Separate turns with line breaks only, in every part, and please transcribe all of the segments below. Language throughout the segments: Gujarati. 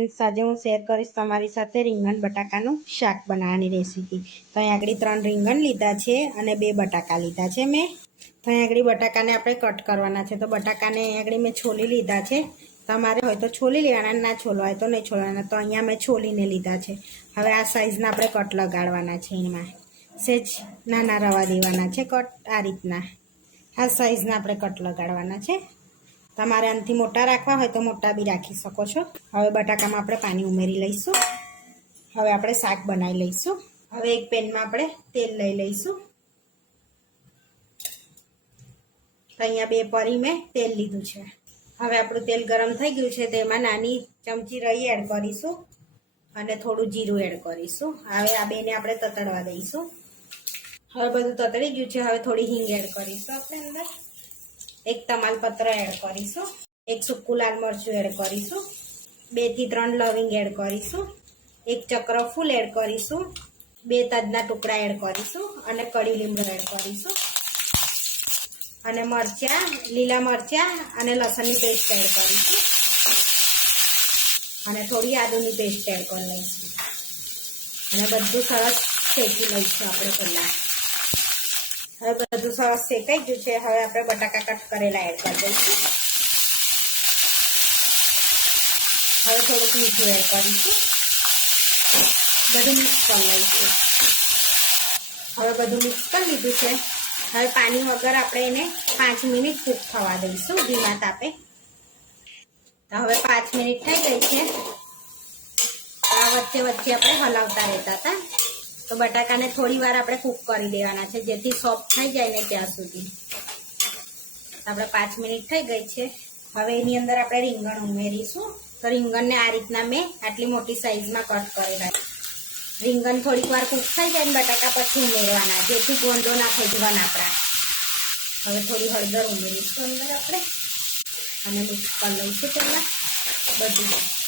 આજે હું શેર કરીશ તમારી સાથે રીંગણ બટાકાનું શાક બનાવવાની રેસીપી તો અહીં આગળ ત્રણ રીંગણ લીધા છે અને બે બટાકા લીધા છે મેં. તો અહીં આગળ બટાકાને આપણે કટ કરવાના છે. તો બટાકાને અહીં આગળ મેં છોલી લીધા છે. તમારે હોય તો છોલી લેવાના, ના છોલવા હોય તો નહીં છોલવાના. તો અહીંયા મેં છોલીને લીધા છે. હવે આ સાઈઝના આપણે કટ લગાડવાના છે એમાં. સેજ નાના રવા દેવાના છે કટ આ રીતના. આ સાઈઝના આપણે કટ લગાડવાના છે. તમારે આનાથી મોટા રાખવા હોય તો મોટા બી રાખી શકો છો. હવે બટાકામાં આપણે પાણી ઉમેરી લઈશું. હવે આપણે શાક બનાવી લઈશું. હવે એક પેનમાં આપણે તેલ લઈ લઈશું. તો અહીંયા બે પરી મેં તેલ લીધું છે. હવે આપણું તેલ ગરમ થઈ ગયું છે તેમાં નાની ચમચી રહી એડ કરીશું અને થોડું જીરું એડ કરીશું. હવે આ બેને આપણે તતડવા દઈશું. હવે બધું તતડી ગયું છે. હવે થોડી હિંગ એડ કરીશું આપણે અંદર. એક તમાલપત્ર એડ કરીશું, એક સૂકું લાલ મરચું એડ કરીશું, બેથી ત્રણ લવિંગ એડ કરીશું, એક ચક્ર ફૂલ એડ કરીશું, બે તજના ટુકડા એડ કરીશું અને કડી લીમડો એડ કરીશું. અને મરચા, લીલા મરચા અને લસણની પેસ્ટ એડ કરીશું. અને થોડી આદુની પેસ્ટ એડ કરી લઈશું. અને બધું સરસ શેકી લઈશું આપણે પહેલાં. હવે બધું સરસ શેકાઈ ગયું છે. હવે આપણે બટાકા કટ કરેલા એડ કરી દઈશું. હવે થોડુંક મીઠું એડ કરીશું. બધું મિક્સ કરી લઈશું. હવે બધું મિક્સ કરી લીધું છે. હવે પાણી વગર આપણે એને પાંચ મિનિટ કૂક થવા દઈશું. ધીમા તાપે. હવે પાંચ મિનિટ થઈ ગઈ છે. આ વચ્ચે વચ્ચે આપણે હલાવતા રહેતા હતા. તો બટાકાને થોડી વાર આપણે કૂક કરી દેવાના છે, જેથી સોફ્ટ થઈ જાય ને ત્યાં સુધી. આપણે પાંચ મિનિટ થઈ ગઈ છે. હવે એની અંદર આપણે રીંગણ ઉમેરીશું. તો રીંગણને આ રીતના મેં આટલી મોટી સાઈઝમાં કટ કરેલા રીંગણ થોડીક વાર કૂક થઈ જાય ને બટાકા પછી ઉમેરવાના, જેથી ગોંધો ના થઈ જવાના આપણા હવે થોડી હળદર ઉમેરીશું અંદર આપણે. અને મિક્સ કરી લઈશું પહેલાં બધું.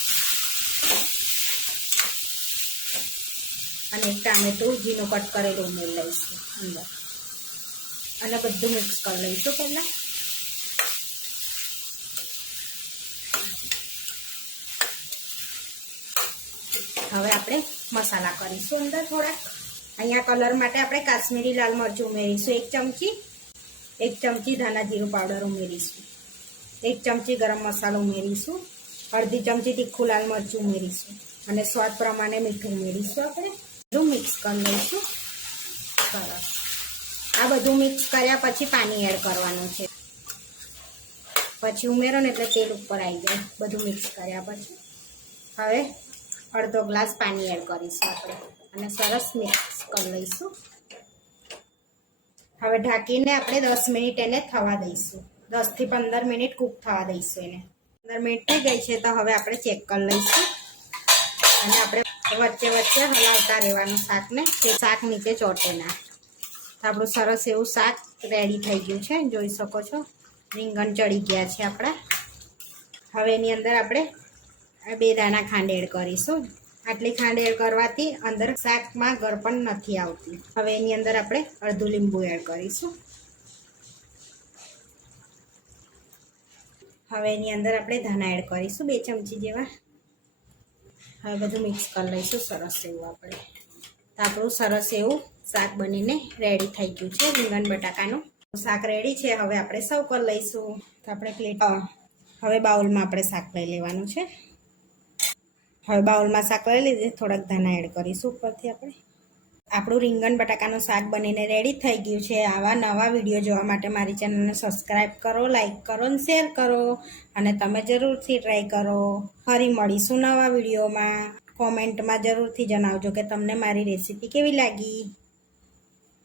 અને એક ટામેટું ઝીણું કટ કરેલો ઉમેરી લઈશું અંદર. અને બધું મિક્સ કરી લઈશું પહેલાં. હવે આપણે મસાલા કરીશું અંદર થોડાક. અહીંયા કલર માટે આપણે કાશ્મીરી લાલ મરચું ઉમેરીશું. એક ચમચી એક ચમચી ધાના જીરું પાવડર ઉમેરીશું. એક ચમચી ગરમ મસાલો ઉમેરીશું. અડધી ચમચી તીખું લાલ મરચું ઉમેરીશું. અને સ્વાદ પ્રમાણે મીઠું ઉમેરીશું આપણે. બધું મિક્સ કરી લઈશું. સરસ. આ બધું મિક્સ કર્યા પછી પાણી એડ કરવાનું છે. પછી ઉમેરો ને એટલે તેલ ઉપર આવી જાય. બધું મિક્સ કર્યા પછી. હવે અડધો ગ્લાસ પાણી એડ કરીશું આપણે. અને સરસ મિક્સ કરી લઈશું. હવે ઢાંકીને આપણે દસ મિનિટ એને થવા દઈશું. દસથી પંદર મિનિટ કૂક થવા દઈશું એને. પંદર મિનિટ થઈ ગઈ છે તો હવે આપણે ચેક કરી લઈશું. અને આપણે વચ્ચે વચ્ચે હલાવતા રહેવાનું શાકને તે શાક નીચે ચોટે ના આપણું સરસ એવું શાક રેડી થઈ ગયું છે, જોઈ શકો છો. રીંગણ ચડી ગયા છે આપણા. હવે એની અંદર આપણે બે દાણા ખાંડ એડ કરીશું. આટલી ખાંડ એડ કરવાથી અંદર શાકમાં ગરપણ નથી આવતી. હવે એની અંદર આપણે અડધું લીંબુ એડ કરીશું. હવે એની અંદર આપણે ધાણા એડ કરીશું, બે ચમચી જેવા. હવે બધું મિક્સ કરી લઈશું. સરસ એવું આપણે. તો આપણું સરસ એવું શાક બનીને રેડી થઈ ગયું છે, રીંગણ બટાકાનું. શાક રેડી છે, હવે આપણે સૌ કરી લઈશું. તો આપણે પ્લેટ હવે બાઉલમાં આપણે શાક લઈ લેવાનું છે. હવે બાઉલમાં શાક લઈ લીધે, થોડાક ધાણા એડ કરીશું ઉપરથી આપણે. આપણું રીંગણ બટાકાનું શાક બનીને રેડી થઈ ગયું છે. આવા નવા વીડિયો જોવા માટે મારી ચેનલને સબસ્ક્રાઈબ કરો લાઈક કરો અને શેર કરો. અને તમે જરૂરથી ટ્રાય કરો. ફરી મળીશું નવા વિડીયોમાં કોમેન્ટમાં જરૂરથી જણાવજો કે તમને મારી રેસીપી કેવી લાગી.